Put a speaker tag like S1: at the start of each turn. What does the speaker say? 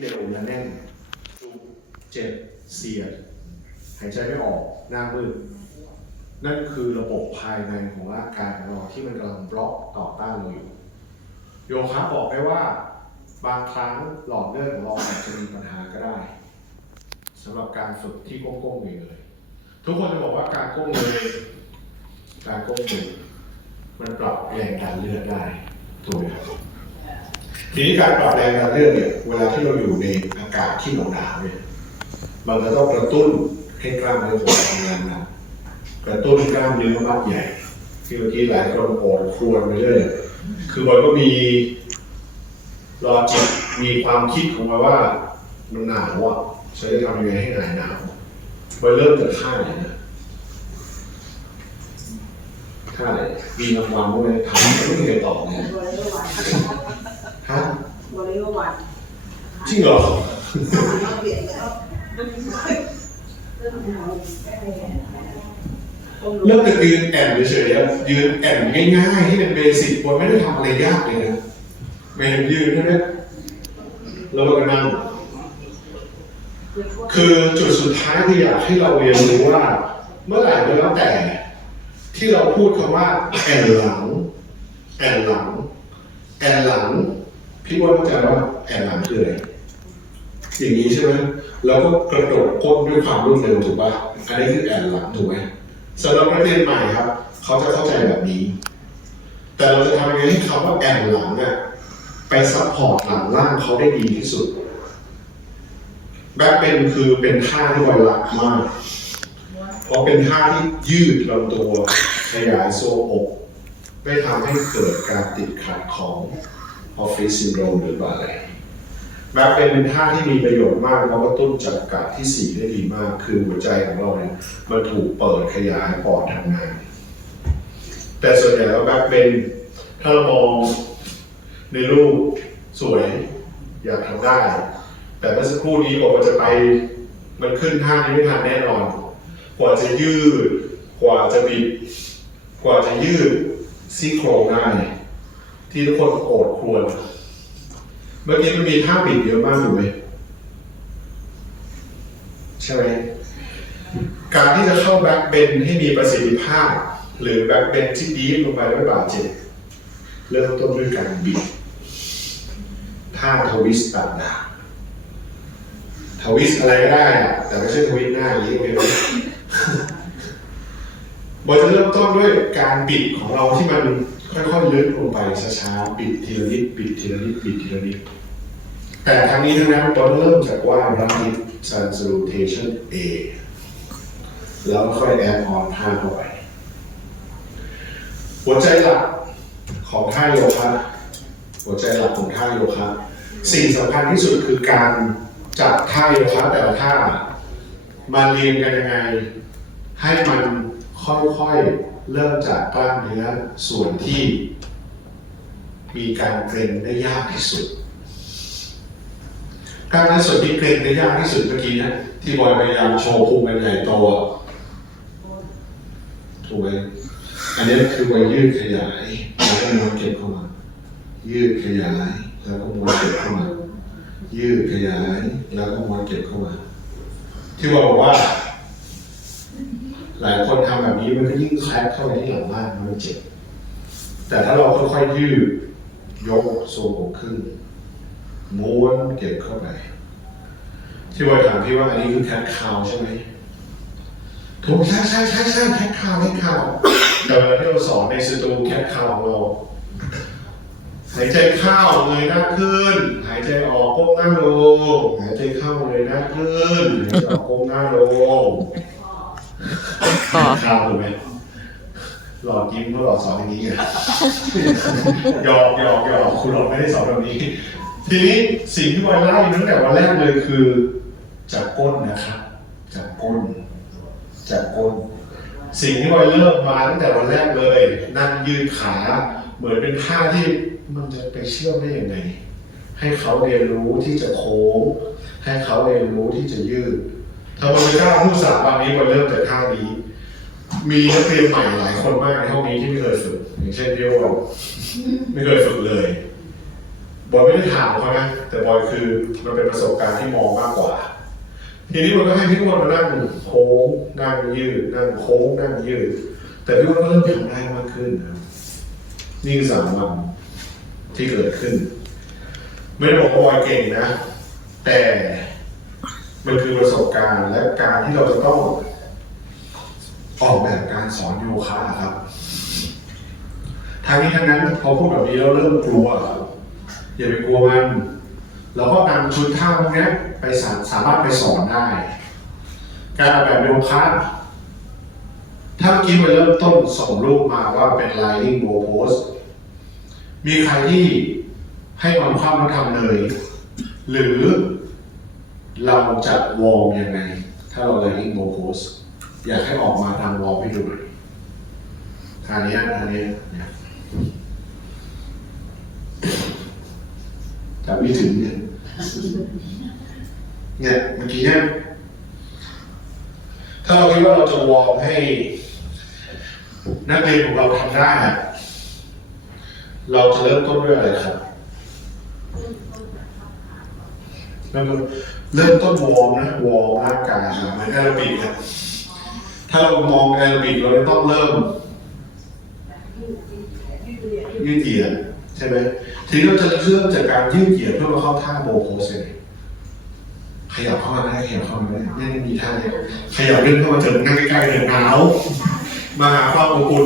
S1: เร็วและแน่นจุกเจ็บเสียด หายใจไม่ออกหน้ามืดนั่นคือระบบภายในของร่างกายของเราที่มันกำลังบล็อกต่อต้านเราอยู่ โยคะบอกได้ว่า บางครั้งหลอดเลือดของเราอาจจะมีปัญหาก็ได้สำหรับการฝึกที่ก้มๆเงยๆทุกคนจะบอกว่าการก้มเงยการก้มเงยมันปรับแรงการเลือดได้ถูกไหมครับ ทีนี้การปรับแรงการเลือดเนี่ยเวลาที่เราอยู่ในอากาศที่หนาวๆเนี่ยมันจะต้องกระตุ้นให้กล้ามเนื้อของเราทำงานหนักกระตุ้นกล้ามเนื้อมัดใหญ่ ที่เมื่อกี้หลายคนโอดครวญไปเรื่อยคือบอยก็มีลอจิกมีความคิดของมันว่ามันหนาวอะฉันจะทำยังไงให้หายหนาวบอยเริ่มจากท่าไหนนะท่าไหนมีรางวัลด้วยถามไม่มีใครตอบเนี่ย ฮะ
S2: บริวาร
S1: จริงเหรอ
S2: เปลี่ยนแล้ว
S1: เริ่มจากยืนแอนเฉยๆอะยืนแอนง่ายๆที่เป็นเบสิกบนไม่ได้ทำอะไรยากเลยนะไม่เห็นยืนแค่นั้นแล้วเราก็นั่งคือจุดสุดท้ายที่อยากให้เราเรียนรู้ว่า เมื่อไหร่ก็แล้วแต่ ที่เราพูดคำว่าแอนหลังแอนหลังแอนหลัง พี่ว่าเข้าใจว่าแอนหลังคืออะไรอย่างนี้ใช่ไหมแล้วก็กระโดดก้นด้วยความรวดเร็วถูกป่ะอันนี้คือแอนหลังถูกไหมสำหรับนักเรียนใหม่ครับ เขาจะเข้าใจแบบนี้ แต่เราจะทำยังไงให้คำว่าแอนหลังเนี่ยไปซัพพอร์ตหลังล่างเขาได้ดีที่สุด แบ็คเป็นคือเป็นท่าที่บอยรักมาก เพราะเป็นท่าที่ยืดลำตัวขยายโซ่อกไม่ทำให้เกิดการติดขัดของ ออฟฟิศซินโดรมหรือบาอะไรแบ็คเป็นเป็นท่าที่มีประโยชน์มากเพราะกระตุ้นจักรกะที่สี่ได้ดีมาก คือหัวใจของเราเนี่ยมันถูกเปิดขยายปอดทำงาน แต่ส่วนใหญ่แล้วแบ็คเป็นถ้าเรามองในรูปสวยอยากทำได้ แต่เมื่อสักครู่นี้บอกว่าจะไปมันขึ้นท่านี้ไม่ทันแน่นอน กว่าจะยืด กว่าจะบิด กว่าจะยืดซี่โครงได้ ที่ทุกคนโอดครวร เมื่อกี้มันมีท่าบิดเยอะมากถูกไหมใช่ไหมการที่จะเข้าแบ็คเบนให้มีประสิทธิภาพ หรือแบ็คเบนที่ดีลงไปแล้วไม่บาดเจ็บเริ่มต้นด้วยการบิดท่าทวิสต์ต่างๆทวิสอะไรก็ได้ แต่ไม่ใช่ทวิสหน้าอย่างนี้โอเคไหม บอยจะเริ่มต้นด้วยการบิดของเราที่มันค่อยๆลึกลงไปช้าๆบิดทีละนิดบิดทีละนิดบิดทีละนิดแต่ทางนี้ทั้งนั้นบอยเริ่มจากว่ารันิด salutation A แล้วค่อยแอดออนท่าเข้าไป หัวใจหลักของท่าโยคะหัวใจหลักของท่าโยคะสิ่งสำคัญที่สุดคือการจัดท่าโยคะแต่ละท่ามาเรียนกันยังไง ให้มัน ค่อยๆ เริ่มจากกล้ามเนื้อส่วนที่ มีการเกร็งได้ยากที่สุดกล้ามเนื้อส่วนที่เกร็งได้ยากที่สุดเมื่อกี้นะที่บอยพยายามโชว์พุงกันใหญ่โตถูกไหมอันนี้คือว้ยืดขยายแล้วก็ม้วนเก็บเข้ามา ยืดขยาย แล้วก็ม้วนเก็บเข้ามา ยืดขยาย แล้วก็ม้วนเก็บเข้ามา ที่บอยบอกว่า หลายคนทำแบบนี้มันก็ยิ่งแคลกเข้าไปที่หลังล่างมันเจ็บ แต่ถ้าเราค่อยๆยืดยกโซ่อกขึ้นม้วนเก็บเข้าไป ที่วอยถามพี่ว่าอันนี้คือแคทคาวใช่ไหมถูกใช่ใช่ใช่ใช่แคทคาวแคทคาวแต่เวลาที่เราสอนในสตูแคทคาวของเราหายใจเข้าเงยหน้าขึ้น หายใจออกก้มหน้าลง หายใจเข้าเงยหน้าขึ้น หายใจออกก้มหน้าลง
S3: คอ
S1: ข้าวถูกไหมหลอดยิ้มเพราหลอดสอนอย่างนี้ไงหยอกหยอกหยอกคุณหลอดไม่ได้สอนแบบนี้ ทีนี้สิ่งที่วอยไล่ตั้งแต่วันแรกเลยคือ จับก้นนะครับจับก้นจับก้น สิ่งที่วอยเริ่มมาตั้งแต่วันแรกเลย นั่งยืดขา เหมือนเป็นท่าที่มันจะไปเชื่อมได้ยังไงให้เขาเรียนรู้ที่จะโค้ง ให้เขาเรียนรู้ที่จะยืด ถ้าเราไม่กล้าพูดสามวันนี้วันเริ่มจากท่านี้ มีนักเรียนใหม่หลายคนมากในห้องนี้ที่ไม่เคยฝึกอย่างเช่นพี่โอไม่เคยฝึกเลยบอยไม่ได้ถามเขานะแต่บอยคือมันเป็นประสบการณ์ที่มองมากกว่า ทีนี้มันก็ให้พี่อ้วนมานั่งโค้งนั่งยืดนั่งโค้งนั่งยืด แต่พี่อ้วนก็เริ่มทำได้มากขึ้นนะนี่คือสามวันที่เกิดขึ้น ไม่ได้บอกว่าบอยเก่งนะ แต่ มันคือประสบการณ์และการที่เราจะต้องออกแบบการสอนโยคะครับทางนี้ทั้งนั้นพอพูดแบบนี้เราเริ่มกลัวครับอย่าไปกลัวมันเราก็นำชุดท่าพวกนี้ไปสาสามารถไปสอนได้ การออกแบบโยคะถ้าเมื่อกี้ไปเริ่มต้นส่งรูปมาว่าเป็น lying bow pose มีใครที่ให้ความความมาทำเลย หรือ เราจะวอร์มยังไง ถ้าเรา lying bow pose อยากให้ออกมาทำวอร์มให้ดูหน่อยทางนี้ทางนี้เนี่ยจับไม่ถึงเนี่ยเนี่ยเมื่อกี้เนี่ยถ้าเราคิดว่าเราจะวอร์มให้ นักเรียนของเราทำได้เราจะเริ่มต้นด้วยอะไรครับ เริ่มต้นเริ่มต้นวอร์มนะวอร์มร่างกายนะเหมือนแอโรบิกนะถ้าเรามองแอโรบิกเราจะต้องเริ่มยืดเหยียดใช่ไหมทีนี้เราจะเริ่มจากการยืดเหยียดเพื่อมาเข้าท่าโบโพสเลยขยับเข้ามาได้ขยับเข้ามาได้เนี่ยมีท่าเนี่ยขยับเล่นเข้ามาจอนั่งใกล้ๆเลยหนาวมาหาความอบอุ่น